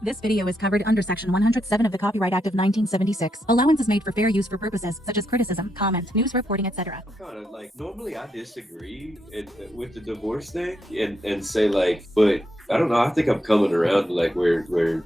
This video is covered under Section 107 of the Copyright Act of 1976. Allowance is made for fair use for purposes such as criticism, comment, news reporting, etc. Kind of like, normally I disagree with the divorce thing and say like, but I don't know. I think I'm coming around to like where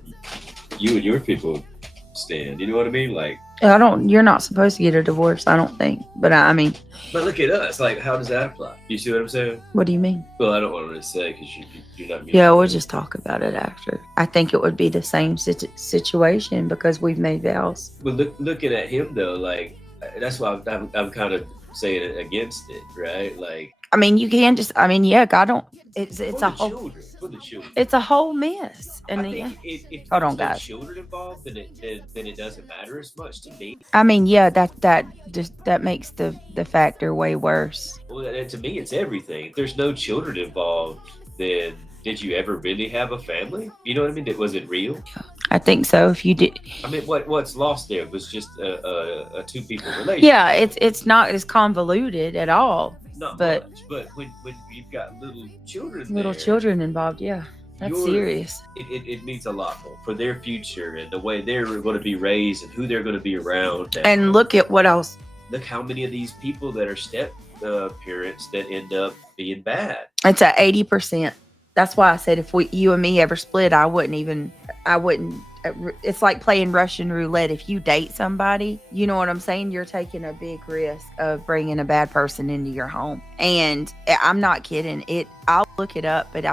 you and your people stand. You know what I mean? Like, you're not supposed to get a divorce, I don't think. But I mean. But look at us. Like, how does that apply? You see what I'm saying? What do you mean? Well, I don't want to say because you're not. Yeah, we'll just talk about it after. I think it would be the same situation because we've made vows. But looking at him though, like that's why I'm kind of saying it against it, right? Like, I mean, you can just. I mean, yeah, God don't. It's a whole. Children, for the children. It's a whole mess. And I think if hold on, there's no guys. children involved, then it doesn't matter as much to me. I mean, yeah, that makes the factor way worse. Well, to me, it's everything. If there's no children involved, then did you ever really have a family? You know what I mean? Was it real? I think so. If you did, I mean, what's lost there was just a two people relationship. Yeah, it's not as convoluted at all. Not but much, but when you've got little children involved, yeah, that's serious. It means a lot more for their future and the way they're going to be raised and who they're going to be around. And look at what else. Look how many of these people that are step parents that end up being bad. It's at 80%. That's why I said if you and me ever split, I wouldn't. It's like playing Russian roulette. If you date somebody, you know what I'm saying? You're taking a big risk of bringing a bad person into your home. And I'm not kidding. I'll look it up, but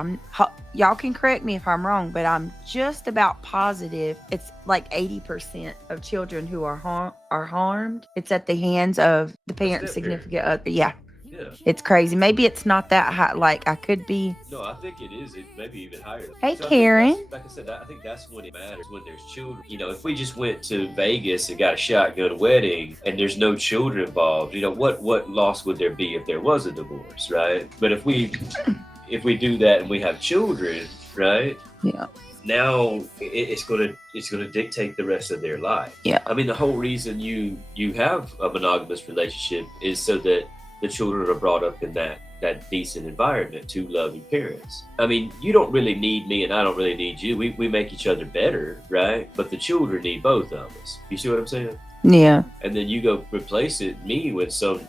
y'all can correct me if I'm wrong, but I'm just about positive it's like 80% of children who are harmed. It's at the hands of the parent's significant other. Yeah. Yeah. It's crazy. Maybe it's not that high. Like, I could be. No, I think it is. It may be even higher. Hey, so Karen. Like I said, I think that's when it matters, when there's children. You know, if we just went to Vegas and got a shotgun wedding and there's no children involved, you know, what loss would there be if there was a divorce, right? But if we do that and we have children, right? Yeah. Now it's gonna dictate the rest of their life. Yeah. I mean, the whole reason you have a monogamous relationship is so that the children are brought up in that decent environment, to loving parents. I mean, you don't really need me and I don't really need you. We make each other better, right? But the children need both of us. You see what I'm saying? Yeah. And then you go replace me with some.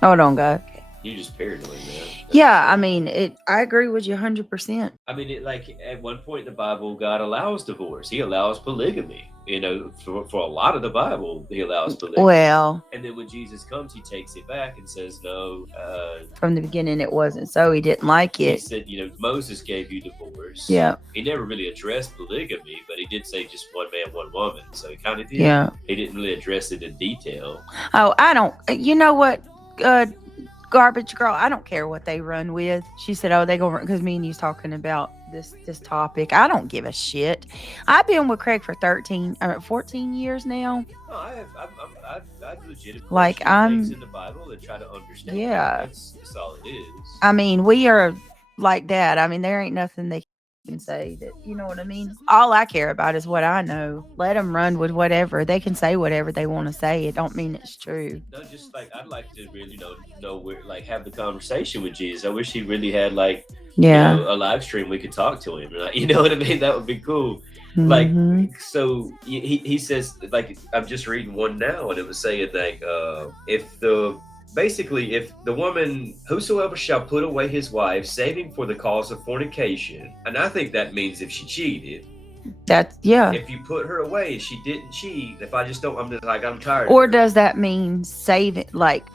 Hold on, God. You're just paranoid, man. Yeah, I mean, I agree with you 100%. I mean, like at one point in the Bible, God allows divorce. He allows polygamy. You know, for a lot of the Bible, he allows polygamy. Well. And then when Jesus comes, he takes it back and says, no. From the beginning, it wasn't so. He didn't like it. He said, you know, Moses gave you divorce. Yeah. He never really addressed polygamy, but he did say just one man, one woman. So he kind of did. Yeah. He didn't really address it in detail. Oh, I don't. You know what? Garbage girl, I don't care what they run with. She said, oh, they go run, because me and you's talking about this topic. I don't give a shit. I've been with Craig for 14 years now. No, I've legitimately like things in the Bible and try to understand. Yeah. That's all it is. I mean, we are like that. I mean, there ain't nothing they can say that, you know what I mean? All I care about is what I know. Let them run with whatever. They can say whatever they want to say. It don't mean it's true. No, just like I'd like to really know where, like, have the conversation with Jesus. I wish he really had like a live stream we could talk to him. You know what I mean? That would be cool. Mm-hmm. Like, so he says, like, I'm just reading one now, and it was saying like if the woman, whosoever shall put away his wife, saving for the cause of fornication, and I think that means if she cheated. That's, yeah. If you put her away, she didn't cheat. If I just don't, I'm just like, I'm tired. Or does that mean saving, like,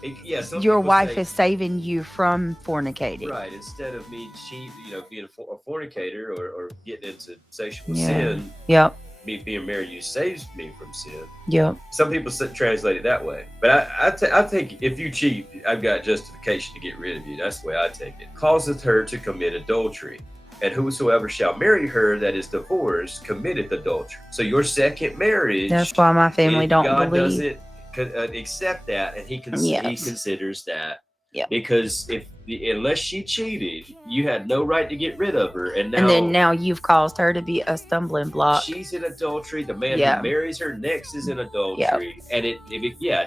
your wife is saving you from fornicating? Right. Instead of me cheating, being a fornicator or getting into sexual sin. Yep. Me being married, you saves me from sin. Yep. Some people translate it that way, but I think if you cheat, I've got justification to get rid of you. That's the way I take it. Causeth her to commit adultery, and whosoever shall marry her that is divorced committeth adultery. So your second marriage. That's why my family don't God believe. doesn't accept that, and he considers that Yep. Because unless she cheated, you had no right to get rid of her, and now you've caused her to be a stumbling block. She's in adultery. The man who marries her next is in adultery, and it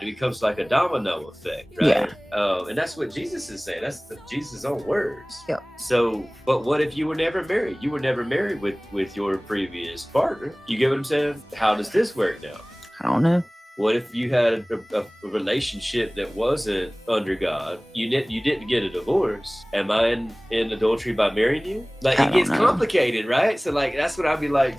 becomes like a domino effect, right? And that's what Jesus is saying. That's Jesus' own words. Yep. So, but what if you were never married? You were never married with your previous partner. You get what I'm saying? How does this work now? I don't know. What if you had a relationship that wasn't under God? You didn't get a divorce. Am I in adultery by marrying you? Like, it gets complicated, right? So, like, that's what I'd be like.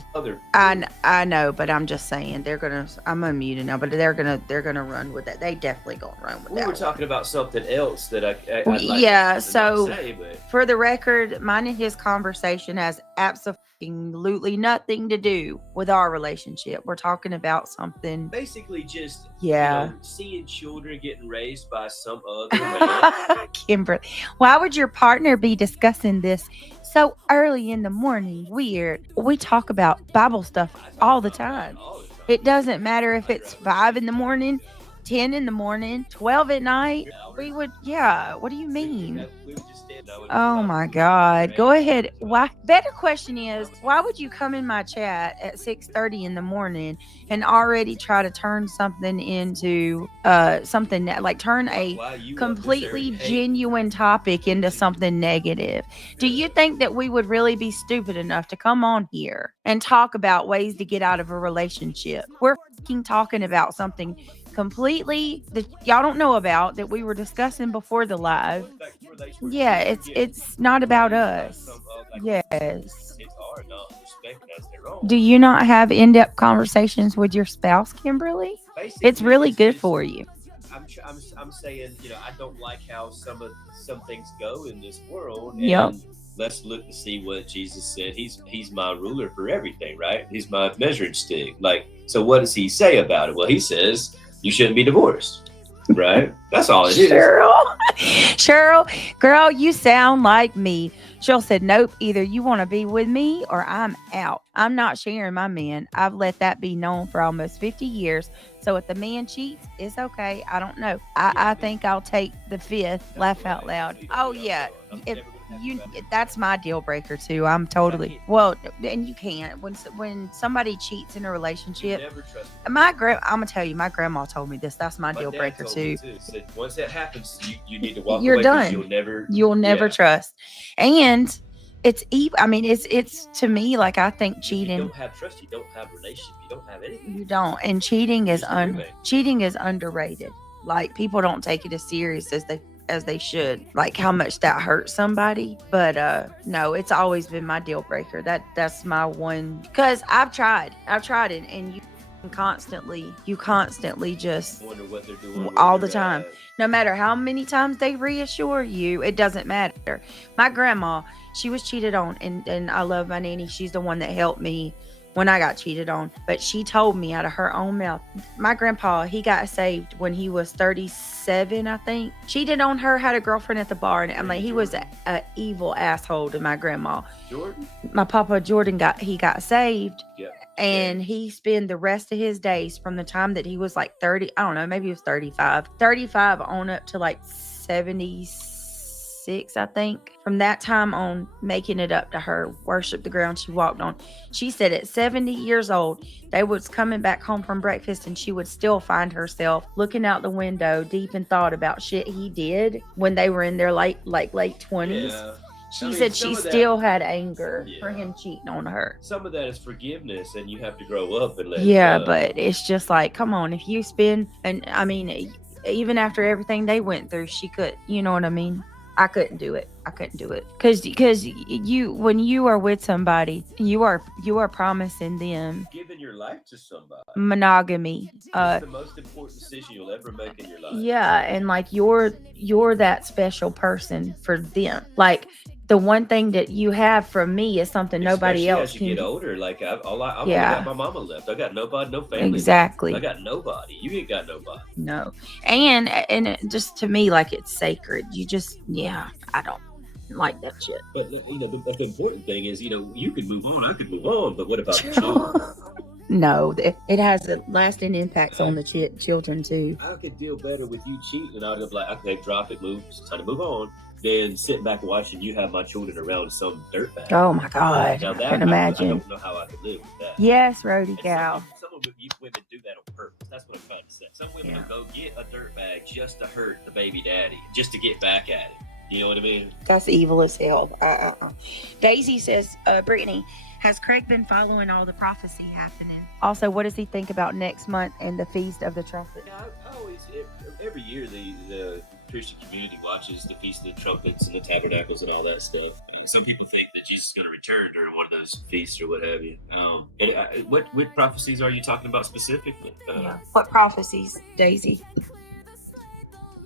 I know, but I'm just saying I'm unmuted now, but they're gonna run with that. They definitely gonna run with that. We were talking about something else that I'd like to so say, but for the record, mine and his conversation has absolutely nothing to do with our relationship. We're talking about something basically just seeing children getting raised by some other man. Kimberly, why would your partner be discussing this so early in the morning? Weird. We talk about Bible stuff all the time. It doesn't matter if it's 5 in the morning, 10 in the morning, 12 at night. We would, what do you mean? Oh my God. Go ahead. Why? Better question is, why would you come in my chat at 6:30 in the morning and already try to turn something into something like turn a completely genuine topic into something negative? Do you think that we would really be stupid enough to come on here and talk about ways to get out of a relationship? We're talking about something completely that y'all don't know about that we were discussing before the live. Yeah, it's not about us. Yes. Do you not have in-depth conversations with your spouse, Kimberly? It's really good for you. I'm saying, I don't like how some things go in this world. Yep. And let's look to see what Jesus said. He's my ruler for everything, right? He's my measuring stick. Like, so what does he say about it? Well, he says you shouldn't be divorced, right? That's all it is. Cheryl, girl, you sound like me. Cheryl said, nope, either you want to be with me or I'm out. I'm not sharing my man. I've let that be known for almost 50 years. So if the man cheats, it's okay. I don't know. I think I'll take the 5th. Laugh out loud. Oh, yeah. That's my deal breaker too. I'm totally and you can't when somebody cheats in a relationship. I'm gonna tell you, my grandma told me this. That's my deal breaker too. Said, once that happens, you need to walk You're away. Done. You'll never trust. And it's it's to me, like, I think cheating. You don't have trust. You don't have relationship. You don't have anything. You don't. And cheating is underrated. Like, people don't take it as serious as they should, like how much that hurts somebody. But no, it's always been my deal breaker. That's my one, because I've tried it, and you constantly just wonder what they're doing all the time. No matter how many times they reassure you, it doesn't matter. My grandma, she was cheated on, and I love my nanny. She's the one that helped me when I got cheated on. But she told me out of her own mouth, my grandpa, he got saved when he was 37, I think. Cheated on her, had a girlfriend at the bar, and I'm like, he was an evil asshole to my grandma. Jordan? My papa Jordan got saved. Yeah. And he spent the rest of his days from the time that he was like 30, I don't know, maybe he was 35 on up to like 76, I think. From that time on, making it up to her, worship the ground she walked on. She said at 70 years old, they was coming back home from breakfast, and she would still find herself looking out the window, deep in thought about shit he did when they were in their late 20s. Yeah. She said she still had anger for him cheating on her. Some of that is forgiveness, and you have to grow up and let it go. But it's just like, come on, if you spend, and I mean, even after everything they went through, she could, you know what I mean? I couldn't do it. Because you, when you are with somebody, you are promising them giving your life to somebody. Monogamy. It's the most important decision you'll ever make in your life. Yeah, and like you're that special person for them. Like, the one thing that you have from me is something nobody else can. As you get older, like I've only got my mama left. I got nobody, no family. Exactly. I got nobody. You ain't got nobody. No. And just to me, like, it's sacred. You just, I don't like that shit. But the important thing is, you could move on. I could move on, but what about the children? No, it has a lasting impacts on the children too. I could deal better with you cheating. I'd be like, okay, drop it, move, it's time to move on. Then sitting back and watching you have my children around some dirtbag. Oh my God, Now I that can imagine. I don't know how I could live with that. Yes, Rody And cow. some of you women do that on purpose. That's what I'm trying to say. Some women Yeah. will go get a dirtbag just to hurt the baby daddy, just to get back at him. You know what I mean? That's evil as hell. Daisy says, Brittney, has Craig been following all the prophecy happening? Also, what does he think about next month and the Feast of the Trumpet? Yeah, I always, every year the Christian community watches the Feast of the Trumpets and the Tabernacles and all that stuff. Some people think that Jesus is going to return during one of those feasts or what have you. What prophecies are you talking about specifically? What prophecies, Daisy?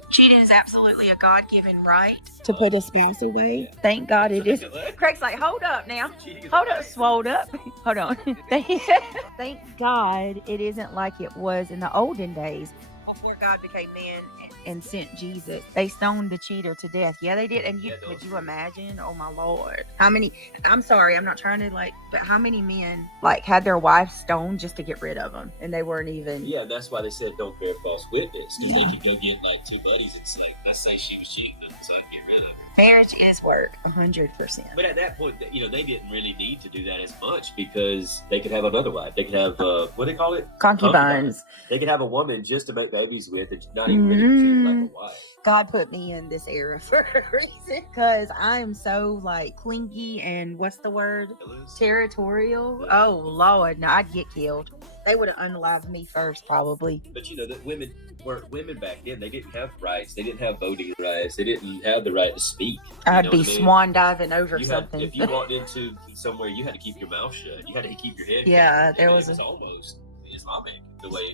Cheating is absolutely a God-given right to put a spouse away. Yeah. Thank God it is. Craig's like, hold up now. Hold up, swolled up. Hold on. Thank God it isn't like it was in the olden days before God became man and sent Jesus. They stoned the cheater to death. Yeah, they did. And could you imagine? Oh my Lord. How many, I'm sorry, I'm not trying to but how many men had their wives stoned just to get rid of them? And they weren't even. Yeah, that's why they said don't bear false witness. Because Yeah. they could go get two buddies and say, I say she was cheating, so I can get rid of her. Marriage is work, 100%. But at that point, they didn't really need to do that as much because they could have another wife. They could have, what do they call it? Concubines. They could have a woman just to make babies with and not even really treat her like a wife. God put me in this era for a reason because I'm so clingy and what's the word? Territorial. Yeah. Oh Lord, no, I'd get killed. They would have unalived me first, probably. But that women weren't women back then. They didn't have rights. They didn't have voting rights. They didn't have the right to speak. I'd be swan diving over something. If you walked into somewhere, you had to keep your mouth shut. You had to keep your head. Yeah, down. there And was it was almost Islamic the way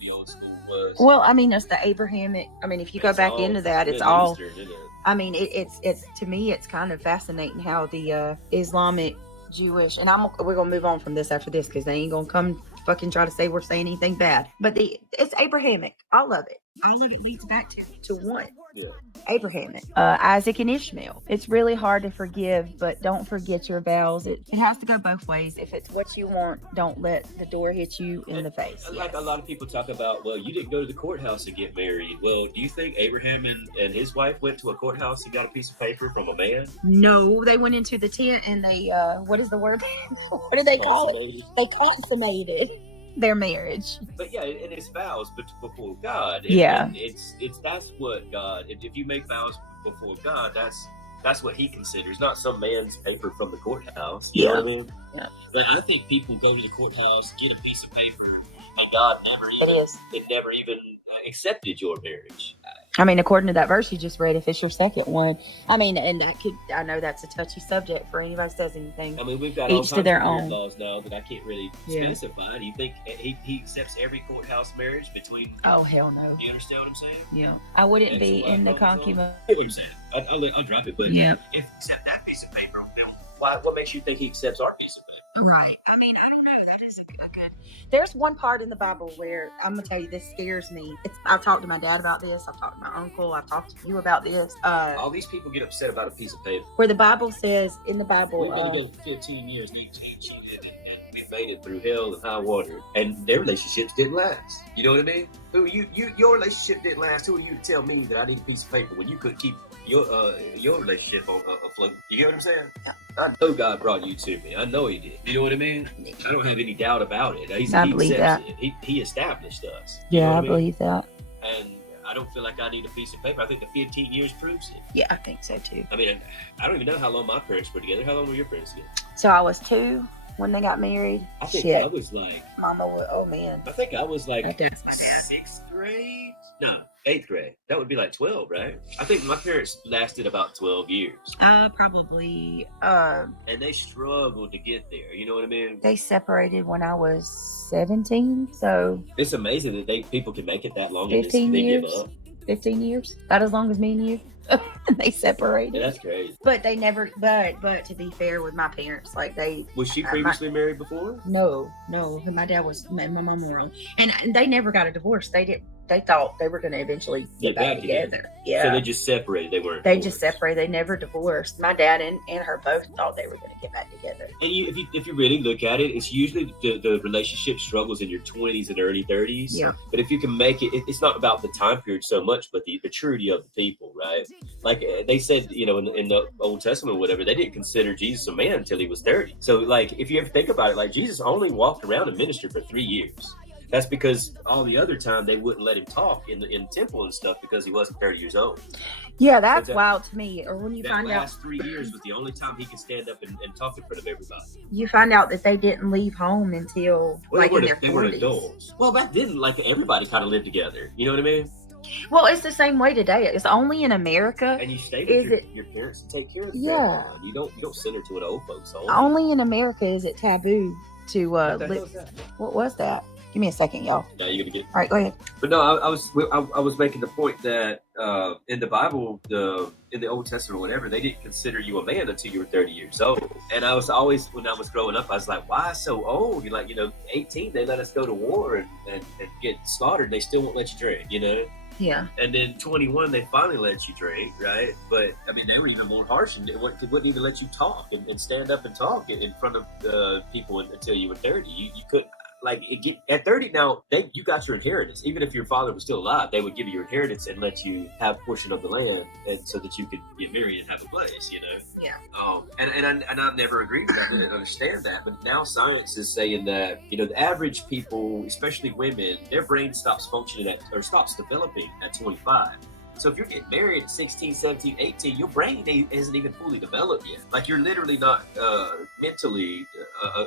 the old school was. Well, I mean, it's the Abrahamic. I mean, if you go back into that, it's all. Eastern, isn't it? I mean, it's to me, it's kind of fascinating how the Islamic, Jewish, and we're gonna move on from this after this because they ain't gonna come fucking try to say we're saying anything bad. But it's Abrahamic. All of it. All of it leads back to one. Yeah. Abrahamic. Isaac and Ishmael. It's really hard to forgive, but don't forget your vows. It has to go both ways. If it's what you want, don't let the door hit you in the face. Like a lot of people talk about, well, you didn't go to the courthouse to get married. Well, do you think Abraham and his wife went to a courthouse and got a piece of paper from a man? No, they went into the tent and they, what is the word? What do they call it? They consummated their marriage. But yeah, and it's vows before God. Yeah. And it's that's what God. If you make vows before God, that's what He considers, not some man's paper from the courthouse. You know what I mean? Yeah. But I think people go to the courthouse, get a piece of paper, and God never even accepted your marriage. I mean, according to that verse you just read, if it's your second one, I mean, and I know that's a touchy subject for anybody who says anything. I mean, we've got Each all to kinds their of weird own. laws now that I can't really specify. Do you think he accepts every courthouse marriage between? Oh, hell no. Do you understand what I'm saying? Yeah. I wouldn't That's be a lot in the of laws concubine. I know what I'm saying. I'll drop it, but Yeah. if except that piece of paper, now what makes you think he accepts our piece of paper? Right. I mean, I don't know. That is a good. There's one part in the Bible where I'm gonna tell you this scares me. I've talked to my dad about this. I've talked to my uncle. I've talked to you about this. All these people get upset about a piece of paper. Where the Bible says in the Bible, We've been together for 15 years, and we made it through hell and high water, and their relationships didn't last. You know what I mean? Your relationship didn't last. Who are you to tell me that I need a piece of paper when you couldn't keep your relationship afloat? You get what I'm saying? I know God brought you to me. I know He did. You know what I mean? I don't have any doubt about it. I believe that. He established us. You know yeah, what I mean? believe that. And I don't feel like I need a piece of paper. I think the 15 years proves it. Yeah, I think so too. I mean, I don't even know how long my parents were together. How long were your parents together? So I was 2 when they got married. I think Shit. I was like, Mama would. Oh man. I think I was like That's my dad. 6th grade. No, 8th grade. That would be like 12, right? I think my parents lasted about 12 years. Probably. And they struggled to get there. You know what I mean? They separated when I was 17. So It's amazing that people can make it that long and 15 they years. give up. 15 years. About as long as me and you. They separated. Yeah, that's crazy. But they never. But to be fair with my parents, they. Was she previously married before? No. My dad was. My mom were on, and they never got a divorce. They they thought they were going to eventually get back together. Yeah. So they just separated. They weren't. They just separated. They never divorced. My dad and her both thought they were going to get back together. And if you really look at it, it's usually the relationship struggles in your 20s and early 30s. Yeah. But if you can make it, it's not about the time period so much, but the maturity of the people, right? Like they said, you know, in the Old Testament or whatever, they didn't consider Jesus a man until he was 30. So like, if you ever think about it, like Jesus only walked around and ministered for 3 years. That's because all the other time they wouldn't let him talk in temple and stuff because he wasn't 30 years old. Yeah, that's wild to me. Or when you find out, last 3 years was the only time he could stand up and talk in front of everybody. You find out that they didn't leave home until in their 40s. They were adults. Well, back then, like everybody kind of lived together. You know what I mean? Well, it's the same way today. It's only in America. And you stay with your parents to take care of them. Yeah. You don't send her to an old folks home. Only in America is it taboo to live. What was that? Give me a second, y'all. Yeah, you're gonna get. All right, go ahead. But no, I was making the point that in the Bible, in the Old Testament or whatever, they didn't consider you a man until you were 30 years old. And I was always, when I was growing up, I was like, why so old? You're like, 18, they let us go to war and get slaughtered. They still won't let you drink, Yeah. And then 21, they finally let you drink, right? But I mean, they were even more harsh, and they wouldn't even let you talk and stand up and talk in front of people until you were 30. You couldn't. Like at 30 now, you got your inheritance. Even if your father was still alive, they would give you your inheritance and let you have a portion of the land, and so that you could get married and have a place. Yeah. And I never agreed with that. I didn't understand that. But now science is saying that the average people, especially women, their brain stops functioning or stops developing at 25. So if you're getting married at 16, 17, 18, your brain isn't even fully developed yet. Like you're literally not mentally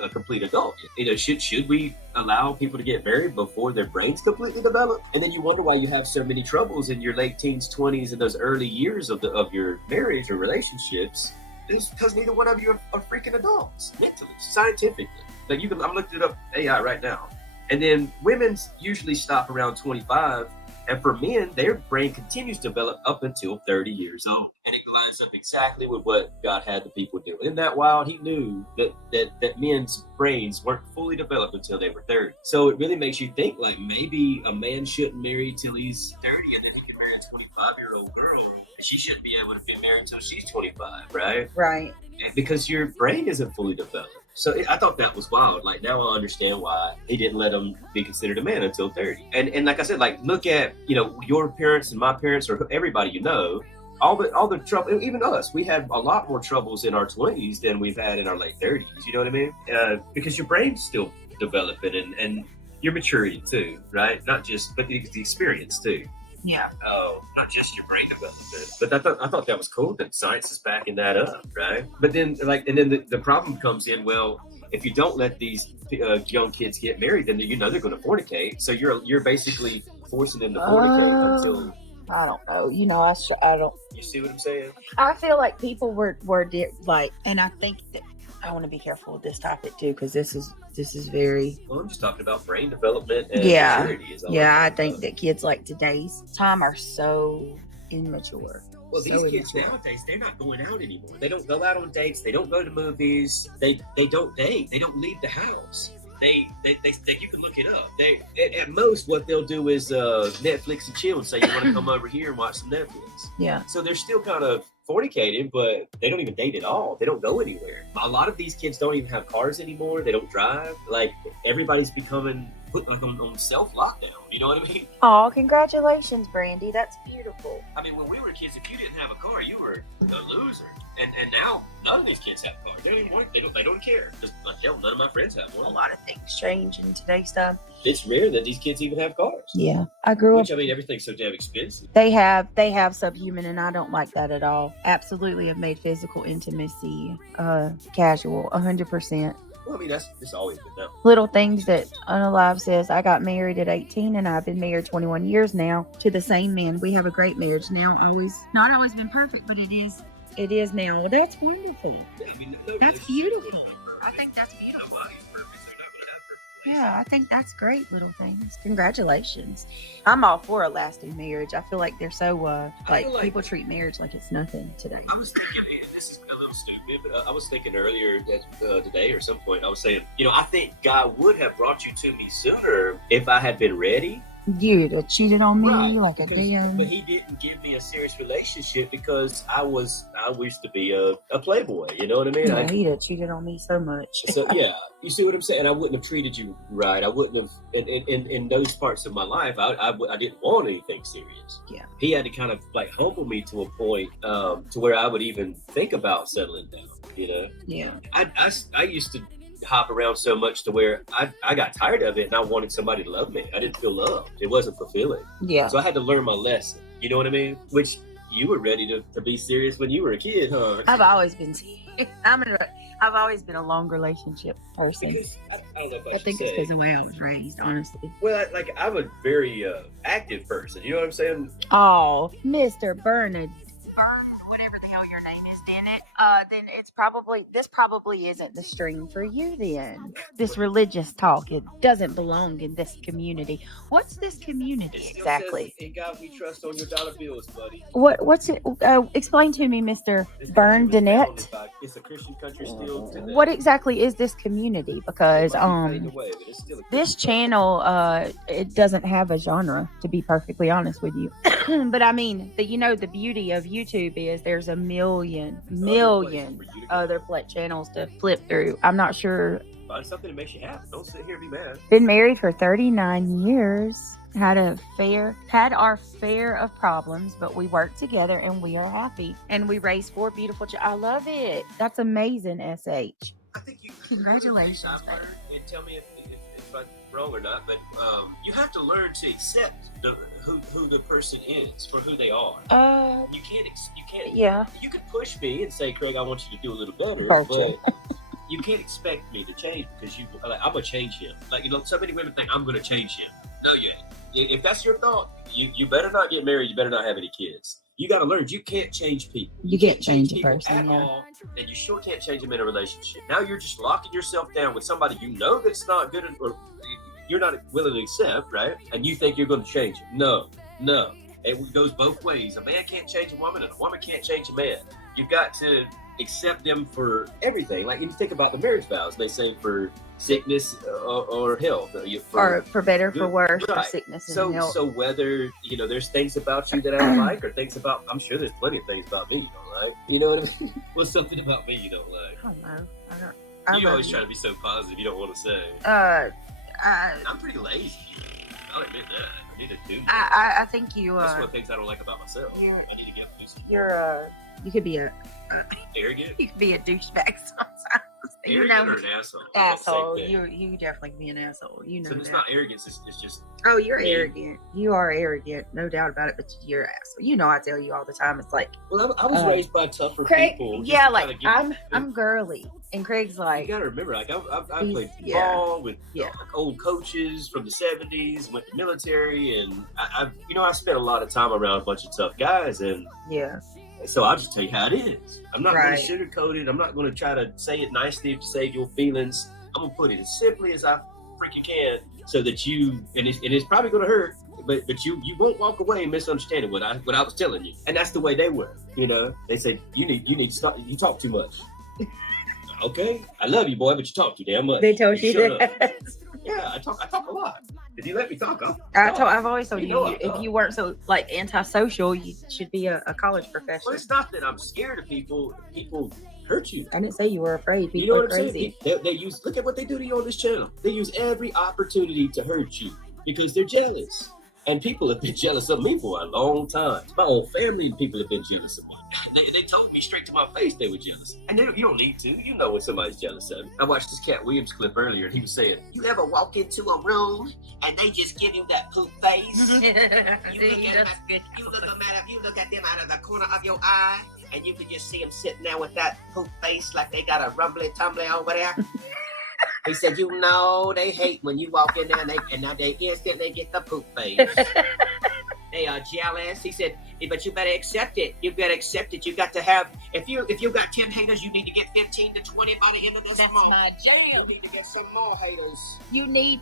a complete adult yet. Should we allow people to get married before their brains completely develop? And then you wonder why you have so many troubles in your late teens, 20s, and those early years of your marriage or relationships. It's because neither one of you are freaking adults mentally, scientifically. Like I'm looking it up AI right now. And then women usually stop around 25. And for men, their brain continues to develop up until 30 years old. And it lines up exactly with what God had the people do. Isn't that wild? He knew that men's brains weren't fully developed until they were 30. So it really makes you think like maybe a man shouldn't marry till he's 30 and then he can marry a 25-year-old girl. And she shouldn't be able to get married until she's 25, right? Right. And because your brain isn't fully developed. So I thought that was wild. Like now I understand why he didn't let him be considered a man until 30. And like I said, like look at your parents and my parents or everybody all the trouble. Even us, we had a lot more troubles in our 20s than we've had in our late 30s. You know what I mean? Because your brain's still developing and your maturity too, right? Not just but the experience too. Yeah. Oh, not just your brain development. But I thought that was cool that science is backing that up, right? But then the problem comes in, well, if you don't let these young kids get married, then they're going to fornicate. So you're basically forcing them to fornicate until. I don't know. I don't. You see what I'm saying? I feel like people were like, and I think that I want to be careful with this topic too, because this is very. Well, I'm just talking about brain development and maturity. I think that kids like today's time are so immature. Well, these kids nowadays, they're not going out anymore. They don't go out on dates. They don't go to movies. They don't date. They don't leave the house. They you can look it up. They at most what they'll do is Netflix and chill and say you want to come over here and watch some Netflix. Yeah. So they're still kind of fornicating, but they don't even date at all. They don't go anywhere. A lot of these kids don't even have cars anymore. They don't drive. Like everybody's becoming put on self lockdown. You know what I mean? Oh, congratulations, Brandy. That's beautiful. I mean, when we were kids, if you didn't have a car, you were a loser. And now none of these kids have cars. They don't even want. They don't care. Because like hell, none of my friends have one. A lot of things change in today's time. It's rare that these kids even have cars. Yeah, I grew up. I mean, everything's so damn expensive. They have subhuman, and I don't like that at all. Absolutely, have made physical intimacy casual, 100%. Well, I mean, it's always been that. Little things that Unalive says. I got married at 18, and I've been married 21 years now to the same man. We have a great marriage now. Not always been perfect, but it is now. Well, that's wonderful. Yeah, I mean, that's beautiful. I think that's beautiful. Nobody's perfect, so they're not going to have perfect. Yeah, I think that's great. Little things. Congratulations. I'm all for a lasting marriage. I feel like they're so like people treat marriage like it's nothing today. I was thinking, man, this is a little stupid, but I was thinking earlier that today or some point, I was saying, I think God would have brought you to me sooner if I had been ready. You'd have cheated on me Right, like a damn. but he didn't give me a serious relationship because I used to be a playboy. You know what I mean? Yeah, he'd have cheated on me so much. So yeah, you see what I'm saying? I wouldn't have treated you right. I wouldn't have in those parts of my life. I didn't want anything serious. Yeah. He had to kind of like humble me to a point to where I would even think about settling down. You know? Yeah. I used to hop around so much to where I got tired of it and I wanted somebody to love me. I didn't feel loved. It wasn't fulfilling. Yeah. So I had to learn my lesson. You know what I mean? Which you were ready to be serious when you were a kid, huh? I've always been I've always been a long relationship person. Because, I don't know if I think it's because of the way I was raised, honestly. Well, I'm a very active person. You know what I'm saying? Oh, Mr. Bernard. Whatever the hell your name is, damn it. Then this probably isn't the stream for you then. This religious talk, it doesn't belong in this community. What's this community exactly? In God we trust on your dollar bills, buddy. What's it? Explain to me, Mr. Bernadette. It's a Christian country still today. What exactly is this community? Because this channel it doesn't have a genre, to be perfectly honest with you. But I mean, the beauty of YouTube is there's a million other channels to flip through. I'm not sure. Find something that makes you happy. Don't sit here and be mad. Been married for 39 years. Had our fair of problems, but we work together and we are happy. And we raised 4 beautiful children. I love it. That's amazing, SH. I think you Congratulations. I've learned, and tell me if I'm wrong or not, but you have to learn to accept who the person is for who they are. You can't. Yeah. You can push me and say, Craig, I want you to do a little better, Gotcha. but you can't expect me to change because I'm gonna change him. So many women think I'm gonna change him. No, if that's your thought, you better not get married. You better not have any kids. You got to learn you can't change people. You can't change a people person, at yeah. all, and you sure can't change them in a relationship. Now you're just locking yourself down with somebody you know that's not good, or you're not willing to accept, right? And you think you're going to change it. No. It goes both ways. A man can't change a woman, and a woman can't change a man. You've got to accept them for everything. Like, if you think about the marriage vows, they say for sickness or health, For better, for worse, right. for sickness and health. So whether there's things about you that I don't like, or things about, I'm sure there's plenty of things about me you don't like. You know what I mean? What's something about me you don't like? I don't know. You always try to be so positive. You don't want to say. I'm pretty lazy. I'll admit that. I need to do that. I think you. That's one of the things I don't like about myself. I need to get used to. You could be arrogant. You could be a douchebag sometimes. Arrogant or an asshole? Asshole. You definitely can be an asshole. So it's not arrogance. It's just. Oh, you're arrogant. You are arrogant, no doubt about it. But you're an asshole. I tell you all the time. It's like. Well, I was raised by tougher Craig, people. Yeah, like I'm girly, and Craig's like. You gotta remember, like I played ball with old coaches from the '70s, went to military, and I spent a lot of time around a bunch of tough guys, and so I'll just tell you how it is. I'm not going to sugarcoat it. I'm not going to try to say it nicely to save your feelings. I'm going to put it as simply as I freaking can, so that you, and it's probably going to hurt, but you won't walk away misunderstanding what I was telling you. And that's the way they were. They say you need to stop. You talk too much. Okay, I love you, boy, but you talk too damn much. They told you that. Up. Yeah, I talk a lot. If you let me talk, I've always told you if you weren't so antisocial, you should be a college professor. Well, it's not that I'm scared of people. People hurt you. I didn't say you were afraid. People are crazy. They look at what they do to you on this channel. They use every opportunity to hurt you because they're jealous. And people have been jealous of me for a long time. My own family and people have been jealous of me. They told me straight to my face they were jealous. And you don't need to. You know when somebody's jealous of you. I watched this Cat Williams clip earlier, and he was saying, you ever walk into a room and they just give you that poop face? You look at them out of the corner of your eye, and you can just see them sitting there with that poop face like they got a rumbly-tumbly over there. He said, they hate when you walk in there and now they instantly get the poop face. They are jealous. He said, but you better accept it. You better accept it. You got to have, if you got 10 haters, you need to get 15 to 20 by the end of this month. That's my jam. You need to get some more haters. You need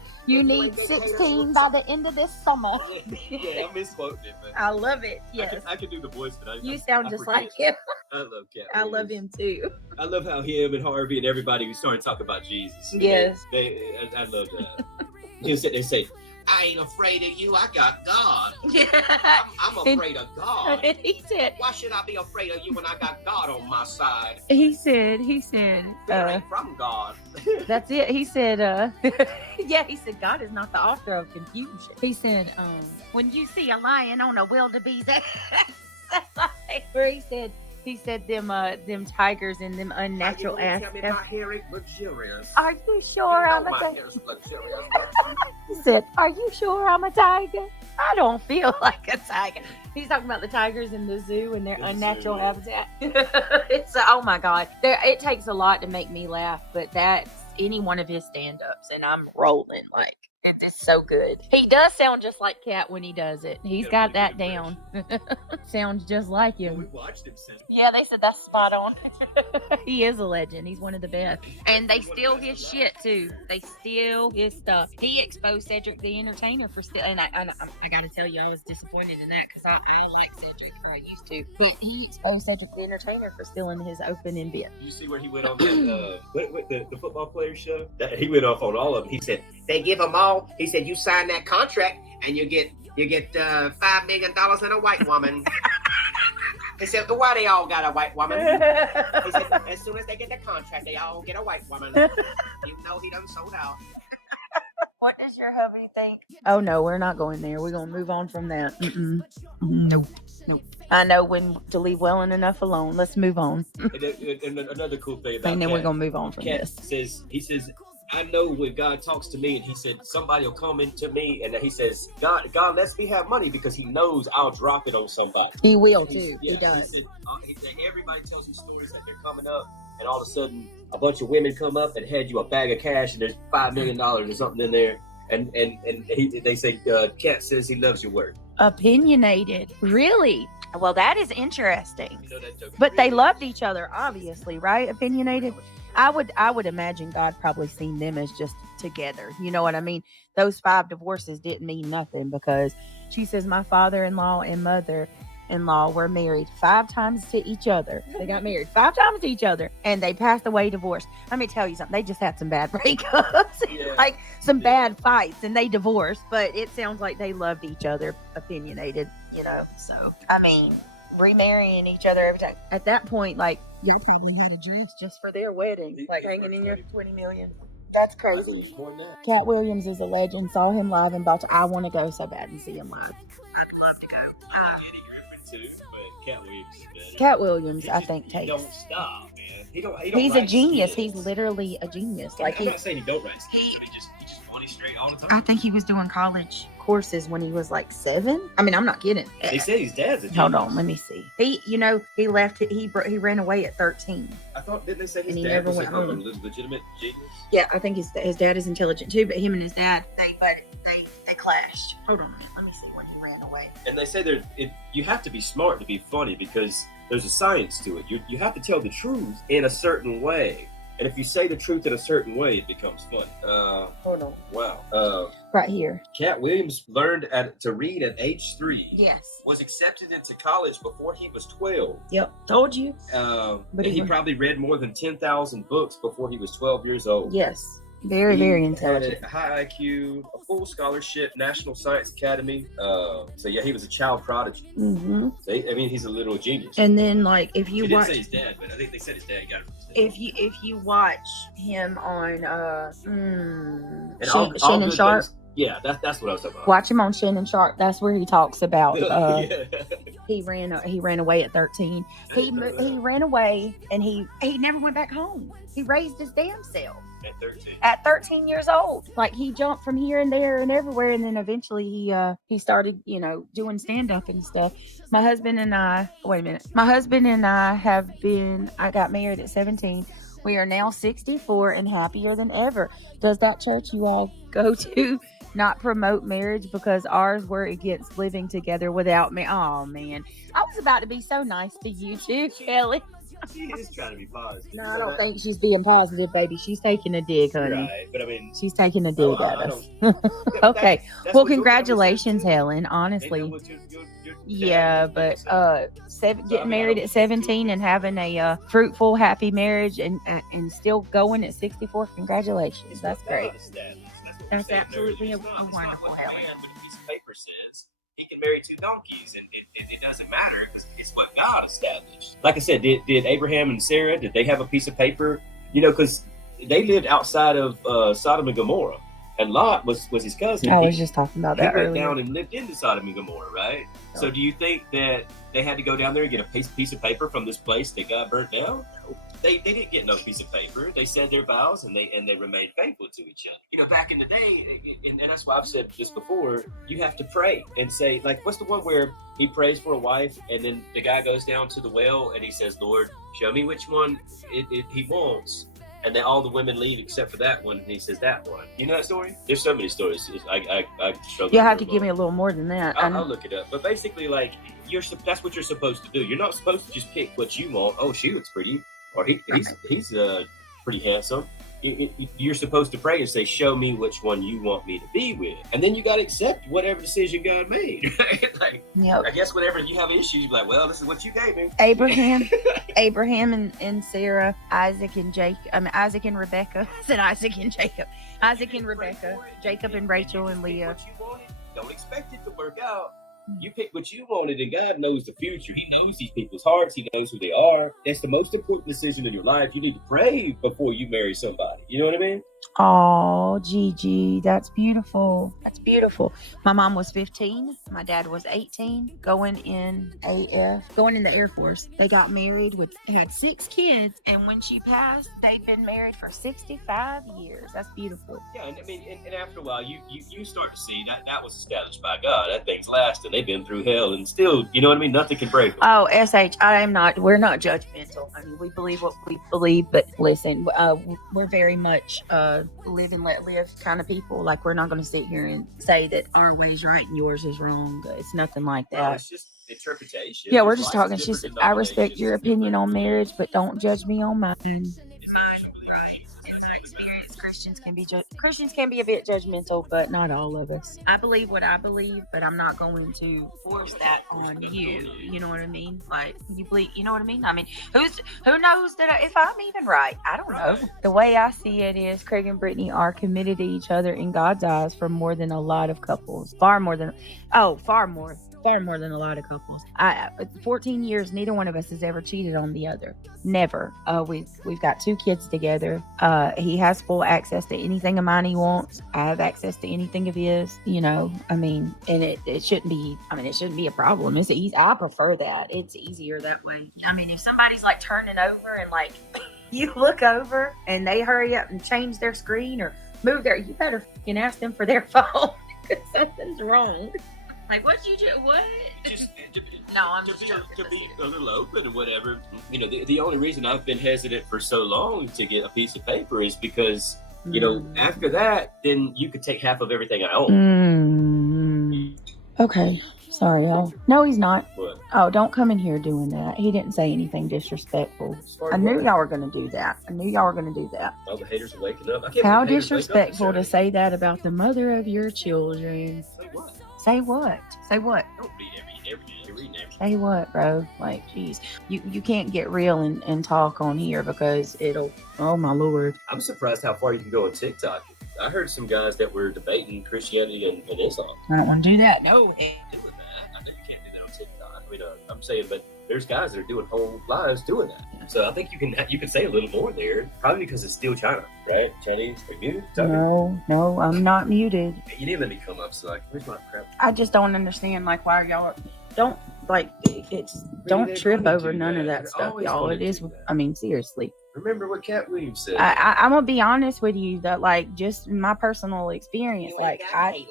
16 by the end of this summer. Yeah, I misquoted it, but I love it. Yes. I can do the voice, but you sound just like him. I love Cat. I love him too. I love how him and Harvey and everybody was starting to talk about Jesus. Yes. I love that. They say, I ain't afraid of you. I got God. Yeah. I'm afraid of God. And he said, Why should I be afraid of you when I got God on my side? he said, Fear ain't from God. that's it. He said, yeah, he said, God is not the author of confusion. He said, when you see a lion on a wildebeest, where he said them tigers and them unnatural ass. Tell me my hair is luxurious. Are you sure I'm a my tiger? hair is luxurious. He said, are you sure I'm a tiger? I don't feel like a tiger. He's talking about the tigers in the zoo and their unnatural habitat. It's oh my God. It takes a lot to make me laugh, but that's any one of his stand-ups and I'm rolling like it's so good. He does sound just like Cat when he does it. He's got that down. Sounds just like him. We watched him since. Yeah, they said that's spot on. He is a legend. He's one of the best. And they steal his shit too. They steal his stuff. He exposed Cedric the Entertainer for stealing. And I got to tell you, I was disappointed in that because I like Cedric, or I used to. But he exposed Cedric the Entertainer for stealing his opening bit. You see where he went on the football player show? He went off on all of them. He said, They give them all. He said, you sign that contract and you get $5 million and a white woman. He said, why they all got a white woman? He said, as soon as they get the contract, they all get a white woman. You know he done sold out. What does your hubby think? Oh no, we're not going there. We're gonna move on from that. Nope. I know when to leave well enough alone. Let's move on. and another cool thing about And then Cat, we're gonna move on from Cat this. he says, I know when God talks to me, and he said somebody will come into me, and he says, God lets me have money because he knows I'll drop it on somebody. He will too. He does. He said everybody tells me stories that they're coming up, and all of a sudden a bunch of women come up and hand you a bag of cash, and there's $5 million or something in there, and they say, Cat says he loves your work. Opinionated, really? Well, that is interesting. You know that joke? But they loved each other, obviously, right? Opinionated. I would imagine God probably seen them as just together. You know what I mean? Those 5 divorces didn't mean nothing because she says my father-in-law and mother-in-law were married 5 times to each other. They got married 5 times to each other and they passed away divorced. Let me tell you something. They just had some bad breakups, like some bad fights, and they divorced. But it sounds like they loved each other. Opinionated, you know. So I mean, remarrying each other every time. At that point, like, you probably had a dress just for their wedding, like hanging in your 20 million. That's crazy. Cat Williams is a legend. Saw him live in Baltimore. I want to go so bad and see him live. I'd love to go. Too, but Cat Williams is better. Cat Williams, I think, He takes. don't stop, man. He don't He's a write genius. skits. He's literally a genius. Like I'm not saying he don't write skits, but he just funny straight all the time. I think he was doing college courses when he was like 7. I mean, I'm not kidding. They say his dad's a genius. Hold on, let me see. He left. He ran away at 13. I thought, didn't they say his And he dad never was went a home. legitimate genius? Yeah, I think his dad is intelligent too. But him and his dad, they clashed. Hold on a minute. Let me see when he ran away. And they say you have to be smart to be funny because there's a science to it. You have to tell the truth in a certain way. And if you say the truth in a certain way, it becomes funny. Hold on. Wow. Right here. Cat Williams learned to read at age 3. Yes. Was accepted into college before he was 12. Yep. Told you. And But he probably read more than 10,000 books before he was 12 years old. Yes. Very, very intelligent. Had a high IQ, a full scholarship, National Science Academy. So yeah, he was a child prodigy. Mm-hmm. So he's a little genius. And then, like, if you He watch, didn't say his dad, but I think they said his dad got it from his dad. if you watch him on And Shannon good Sharp, things- Yeah, that's what I was talking about. watch him on Shannon Sharp. That's where he talks about Yeah. he ran away at 13. He ran away and he never went back home. He raised his damn self At 13. at 13 years old. Like, he jumped from here and there and everywhere, and then eventually he started, doing stand up and stuff. My husband and I I got married at 17. We are now 64 and happier than ever. Does that church you all go to not promote marriage because ours were against living together without me? Oh man, I was about to be so nice to you too, Kelly. She is trying to be positive. No, I don't think she's being positive, baby. She's taking a dig, honey. Right, but I mean, She's taking a dig I at us. don't- Okay. that's Well, what your congratulations, family said, Helen. too. They know Honestly. what your Yeah, family but said. getting married at 17 and having a fruitful, happy marriage and still going at 64. Congratulations. That's great. That's saying absolutely earlier. a It's not wonderful what the Helen. man with a piece of paper says. He can marry 2 donkeys, and it doesn't matter because it's what God established. Like I said, did Abraham and Sarah, did they have a piece of paper? You know, because they lived outside of Sodom and Gomorrah, and Lot was his cousin. I was just talking about that He went earlier. down and lived into Sodom and Gomorrah, right? So do you think that they had to go down there and get a piece of paper from this place that got burnt down? No. They didn't get no piece of paper. They said their vows and they remained faithful to each other. You know, back in the day, and that's why I've said this before, you have to pray and say, like, what's the one where he prays for a wife and then the guy goes down to the well and he says, Lord, show me which one he wants. And then all the women leave except for that one, and he says that one. You know that story? There's so many stories. I struggle. You'll have to give me a little more than that. I'll look it up. But basically, like, that's what you're supposed to do. You're not supposed to just pick what you want. Oh, she looks pretty, or he's pretty handsome. You're supposed to pray and say, show me which one you want me to be with. And then you got to accept whatever decision God made. Right? Like, Yep. I guess whenever you have issues, you're like, well, this is what you gave me. Abraham and Sarah, Isaac and Rebecca. I said Isaac and Jacob. Isaac and Rebecca, Jacob and Rachel and Leah. What you wanted, don't expect it to work out. You pick what you wanted, and God knows the future. He knows these people's hearts. He knows who they are. That's the most important decision in your life. You need to pray before you marry somebody. You know what I mean? Oh, Gigi, that's beautiful. That's beautiful. My mom was 15. My dad was 18, going in the Air Force. They got married had 6 kids. And when she passed, they'd been married for 65 years. That's beautiful. Yeah, and I mean, and after a while, you start to see that was established by God. That thing's lasted. They've been through hell, and still, you know what I mean? Nothing can break them. Oh, we're not judgmental. I mean, we believe what we believe, but listen, we're very much live and let live kind of people. Like, we're not going to sit here and say that our way is right and yours is wrong. It's nothing like that. Well, it's just interpretation. Yeah, we're just talking. She said, I respect your opinion on marriage, but don't judge me on mine. Christians can be a bit judgmental, but not all of us. I believe what I believe, but I'm not going to force that on you. You know what I mean? Like, you believe, you know what I mean? I mean, who knows that if I'm even right? I don't know. The way I see it is, Craig and Brittney are committed to each other in God's eyes for more than a lot of couples. Far more than a lot of couples. 14 years, neither one of us has ever cheated on the other. Never. We've got 2 kids together. He has full access to anything of mine he wants. I have access to anything of his. You know, I mean, and it shouldn't be. I mean, it shouldn't be a problem. It's easy. I prefer that. It's easier that way. I mean, if somebody's like turning over and like you look over and they hurry up and change their screen or move you better fucking ask them for their phone because something's wrong. Like, what you do? What? No, I'm just joking. To be a little open or whatever. You know, the only reason I've been hesitant for so long to get a piece of paper is because, you know, after that, then you could take half of everything I own. Okay. Sorry, y'all. No, he's not. What? Oh, don't come in here doing that. He didn't say anything disrespectful. I knew y'all were going to do that. All the haters are waking up. How disrespectful to say that about the mother of your children. Say what? Say what? Don't read everything. Say what, bro? Like, geez. You can't get real and talk on here because oh my Lord. I'm surprised how far you can go on TikTok. I heard some guys that were debating Christianity and Islam. I don't want to do that. No. Doing that. I know you can't do that on TikTok. I mean, I'm saying, but there's guys that are doing whole lives doing that. Yeah. So I think you can say a little more there, probably because it's still China, right? Chinese, are you muted? No, I'm not muted. You didn't let me come up, so like, where's my crap? I just don't understand, like, why y'all don't like don't trip over none of that stuff, y'all. It is. I mean, seriously. Remember what Cat Williams said. I'm gonna be honest with you that, like, just my personal experience, like, I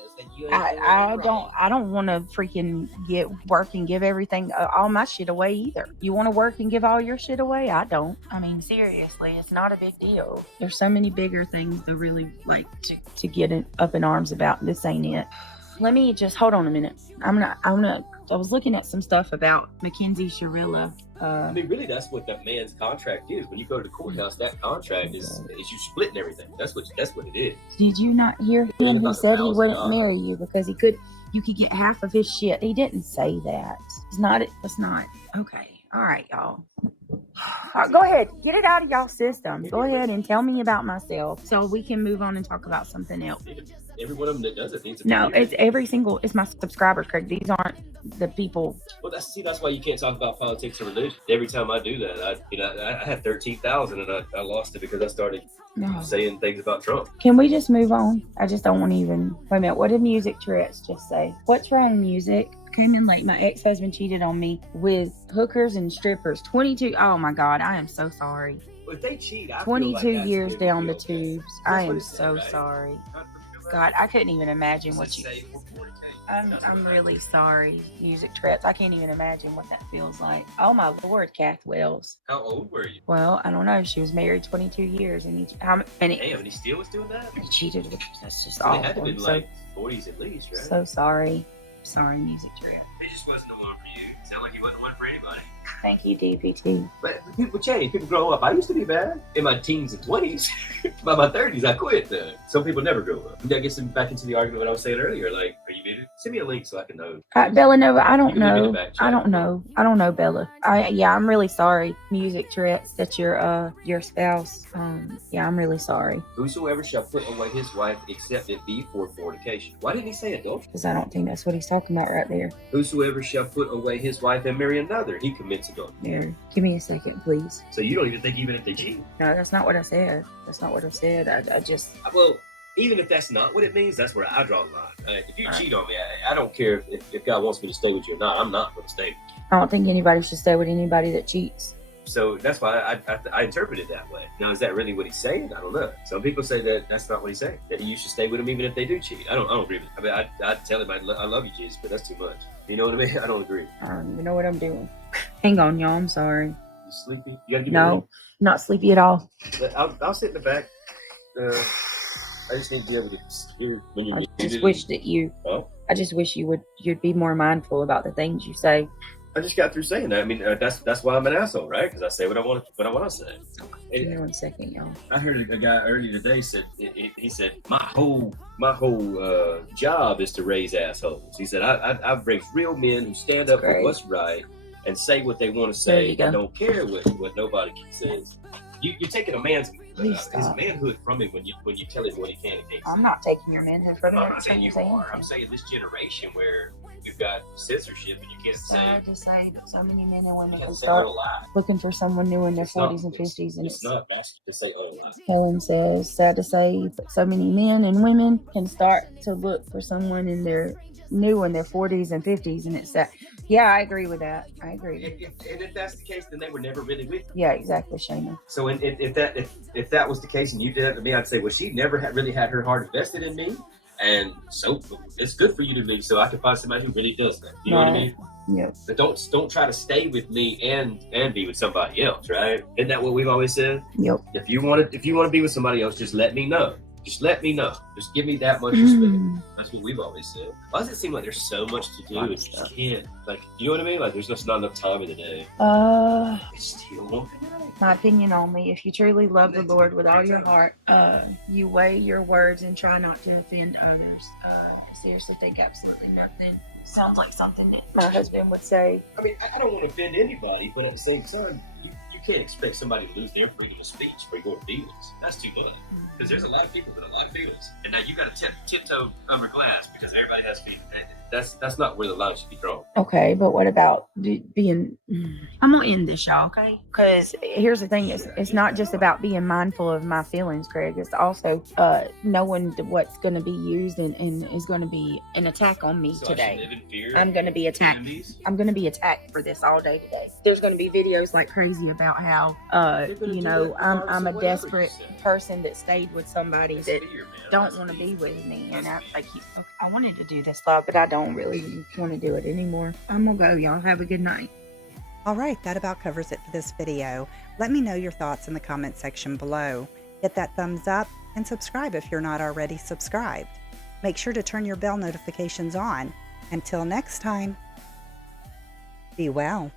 don't want to freaking work and give everything, all my shit away either. You want to work and give all your shit away? I don't. I mean, seriously, it's not a big deal. There's so many bigger things to really like to get up in arms about. This ain't it. Let me just hold on a minute. I was looking at some stuff about Mackenzie Shirilla. I mean, really, that's what that man's contract is. When you go to the courthouse, that contract is you splitting everything. That's what it is. Did you not hear him who said he wouldn't marry you because you could get half of his shit? He didn't say that. It's not. Okay. All right, y'all. Go ahead, get it out of y'all system. Go ahead and tell me about myself so we can move on and talk about something else. Every one of them that does it needs to No, it's every single, it's my subscribers, Craig. These aren't the people. Well, that's why you can't talk about politics or religion. Every time I do that, I had 13,000 and I lost it because I started saying things about Trump. Can we just move on? I just don't want to even. Wait a minute. What did Music Tourette's just say? What's wrong, Music? Came in late. My ex-husband cheated on me with hookers and strippers. 22. Oh my God. I am so sorry. Well, if they cheat, 22 years down the tubes. I am so sorry. God, I couldn't even imagine what you. I'm really sorry, Music Tourette's. I can't even imagine what that feels like. Oh my Lord, Kath Wells. How old were you? Well, I don't know. She was married 22 years, and Damn, and he still was doing that? He cheated with. That's just so awful. They had to be like 40s at least, right? So sorry. Sorry, Music Tourette's. He just wasn't the one for you. Sound like he wasn't one for anybody. Thank you, DPT. But people change. People grow up. I used to be bad in my teens and 20s. By my 30s, I quit. Some people never grow up. That gets back into the argument I was saying earlier. Like, are you muted? Send me a link so I can know. Bella Nova, I don't know. I don't know, Bella. I'm really sorry, Music Tourette's, that your spouse. Yeah, I'm really sorry. Whosoever shall put away his wife, except it be for fornication. Why didn't he say adultery? Because I don't think that's what he's talking about right there. Whosoever shall put away his wife and marry another, he commits adultery. There, give me a second, please. So you don't even think even if they cheat? No, that's not what I said. That's not what I said. I just. Well, even if that's not what it means, that's where I draw the line. If you cheat on me, I don't care if God wants me to stay with you or not. I'm not going to stay with you. I don't think anybody should stay with anybody that cheats. So that's why I interpret it that way. Now, is that really what he's saying? I don't know. Some people say that that's not what he's saying. That you should stay with him even if they do cheat. I don't agree with it. I mean, I'd tell him I love you, Jesus, but that's too much. You know what I mean? I don't agree. I don't even know what I'm doing. Hang on, y'all. I'm sorry. You sleepy? You gotta No, not sleepy at all. I'll sit in the back. I just need to be able to hear when you. I just wish that I just wish you'd be more mindful about the things you say. I just got through saying that. I mean, that's why I'm an asshole, right? Because I say what I want to say. Give me 1 second, y'all. I heard a guy earlier today said he said my whole job is to raise assholes. He said I've raised real men who stand up for what's right and say what they want to say and don't care what nobody says. You're taking a man's his manhood from him when you tell him what he can and can't. I'm not taking your manhood from him. I'm not saying you are. I'm saying this generation where we've got censorship and you can't say. Sad to say that so many men and women can start looking for someone new in their 40s and 50s, and it's not nasty to say otherwise. Helen says, sad to say, but so many men and women can start to look for someone in their 40s and 50s, and it's sad. Yeah, I agree with that. I agree. And if that's the case, then they were never really with you. Yeah, exactly, Shayna. So if that was the case and you did that to me, I'd say, well, she never really had her heart invested in me. And so it's good for you to be, so I can find somebody who really does that. You know what I mean? Yep. But don't try to stay with me and be with somebody else, right? Isn't that what we've always said? Yep. If you want to be with somebody else, just let me know. Just let me know. Just give me that much respect. That's what we've always said. Why does it seem like there's so much to do and you can't, like, you know what I mean? Like, there's just not enough time in the day. It's still one day. My opinion only, if you truly love the Lord with all your heart, you weigh your words and try not to offend others. Seriously, think absolutely nothing. Sounds like something that my husband would say. I mean, I don't want to offend anybody, but at the same time, you can't expect somebody to lose their freedom of speech for your feelings. That's too much. Because there's a lot of people with a lot of feelings. And now you got to tiptoe under glass because everybody has feelings. That's not where the line should be drawn. Okay, but what about being... I'm going to end this, y'all, okay? Because here's the thing. It's not just about being mindful of my feelings, Craig. It's also knowing what's going to be used and is going to be an attack on me today. I should live in fear. I'm going to be attacked. I'm going to be attacked for this all day today. There's going to be videos like crazy about how, I'm a desperate person that stayed with somebody that don't want to be with me. And I wanted to do this live, but I don't really want to do it anymore. I'm gonna go, y'all. Have a good night. All right, that about covers it for this video. Let me know your thoughts in the comment section below. Hit that thumbs up and subscribe if you're not already subscribed. Make sure to turn your bell notifications on. Until next time, be well.